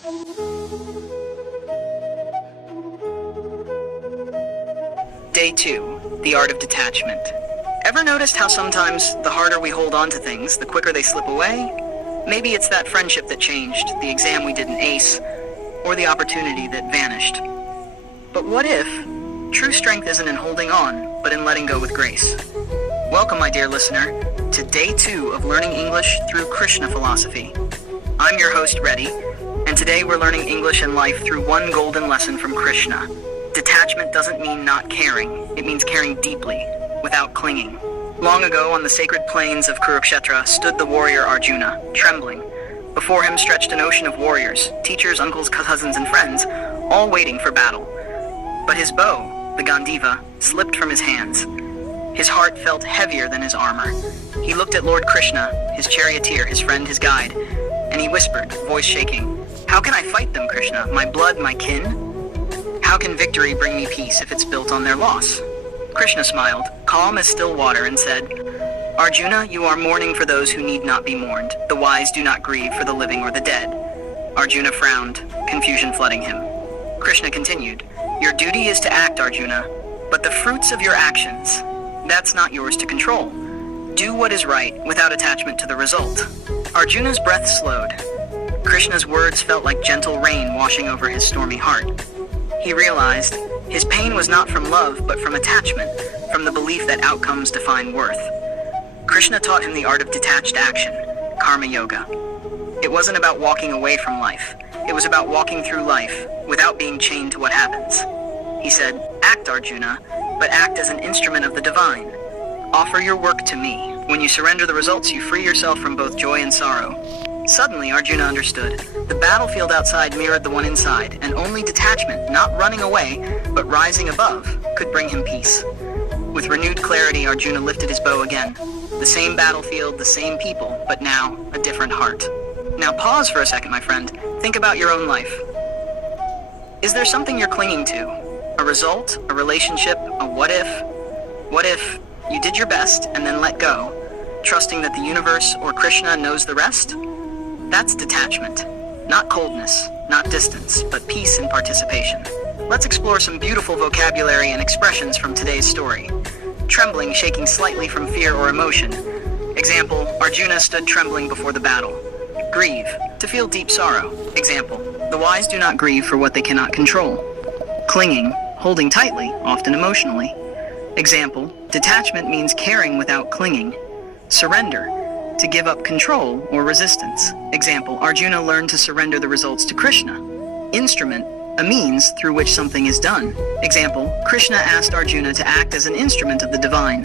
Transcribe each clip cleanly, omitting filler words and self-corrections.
Day 2, the Art of Detachment. Ever noticed how sometimes the harder we hold on to things, the quicker they slip away? Maybe it's that friendship that changed, the exam we didn't ace, or the opportunity that vanished. But what if true strength isn't in holding on, but in letting go with grace? Welcome, my dear listener, to Day 2 of Learning English through Krishna Philosophy. I'm your host, Reddy, and today we're learning English and life through one golden lesson from Krishna. Detachment doesn't mean not caring. It means caring deeply, without clinging. Long ago, on the sacred plains of Kurukshetra, stood the warrior Arjuna, trembling. Before him stretched an ocean of warriors, teachers, uncles, cousins, and friends, all waiting for battle. But his bow, the Gandiva, slipped from his hands. His heart felt heavier than his armor. He looked at Lord Krishna, his charioteer, his friend, his guide, and he whispered, voice shaking, "How can I fight them, Krishna? My blood, my kin? How can victory bring me peace if it's built on their loss?" Krishna smiled, calm as still water, and said, "Arjuna, you are mourning for those who need not be mourned. The wise do not grieve for the living or the dead." Arjuna frowned, confusion flooding him. Krishna continued, "Your duty is to act, Arjuna, but the fruits of your actions, that's not yours to control. Do what is right without attachment to the result." Arjuna's breath slowed. Krishna's words felt like gentle rain washing over his stormy heart. He realized his pain was not from love, but from attachment, from the belief that outcomes define worth. Krishna taught him the art of detached action, karma yoga. It wasn't about walking away from life. It was about walking through life without being chained to what happens. He said, "Act, Arjuna, but act as an instrument of the divine. Offer your work to me. When you surrender the results, you free yourself from both joy and sorrow." Suddenly, Arjuna understood. The battlefield outside mirrored the one inside, and only detachment, not running away, but rising above, could bring him peace. With renewed clarity, Arjuna lifted his bow again. The same battlefield, the same people, but now a different heart. Now pause for a second, my friend. Think about your own life. Is there something you're clinging to? A result, a relationship, a what if? What if you did your best and then let go, trusting that the universe or Krishna knows the rest? That's detachment. Not coldness, not distance, but peace and participation. Let's explore some beautiful vocabulary and expressions from today's story. Trembling, shaking slightly from fear or emotion. Example, Arjuna stood trembling before the battle. Grieve, to feel deep sorrow. Example, the wise do not grieve for what they cannot control. Clinging, holding tightly, often emotionally. Example, detachment means caring without clinging. Surrender, to give up control or resistance. Example, Arjuna learned to surrender the results to Krishna. Instrument, a means through which something is done. Example, Krishna asked Arjuna to act as an instrument of the divine.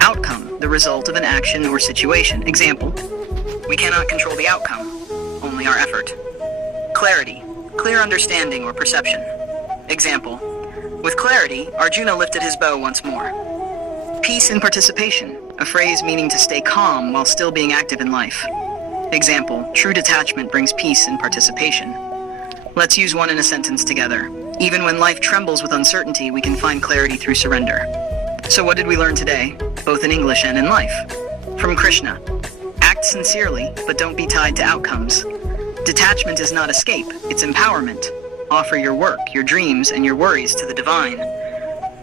Outcome, the result of an action or situation. Example, we cannot control the outcome, only our effort. Clarity, clear understanding or perception. Example, with clarity, Arjuna lifted his bow once more. Peace and participation, a phrase meaning to stay calm while still being active in life. Example, true detachment brings peace and participation. Let's use one in a sentence together. Even when life trembles with uncertainty, we can find clarity through surrender. So what did we learn today, both in English and in life? From Krishna, act sincerely, but don't be tied to outcomes. Detachment is not escape, it's empowerment. Offer your work, your dreams, and your worries to the divine.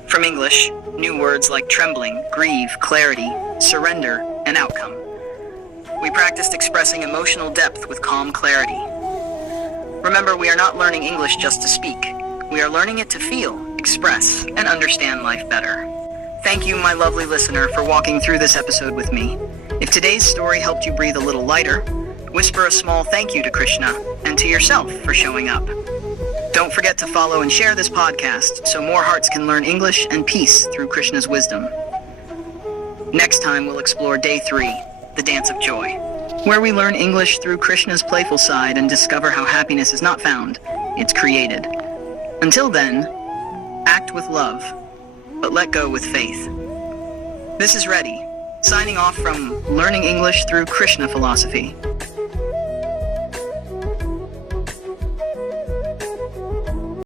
From English, new words like trembling, grieve, clarity, surrender, and outcome. We practiced expressing emotional depth with calm clarity. Remember, we are not learning English just to speak. We are learning it to feel, express, and understand life better. Thank you, my lovely listener, for walking through this episode with me. If today's story helped you breathe a little lighter, whisper a small thank you to Krishna and to yourself for showing up. Don't forget to follow and share this podcast so more hearts can learn English and peace through Krishna's wisdom. Next time we'll explore Day 3, the Dance of Joy, where we learn English through Krishna's playful side and discover how happiness is not found, it's created. Until then, act with love, but let go with faith. This is Reddy, signing off from Learning English through Krishna Philosophy.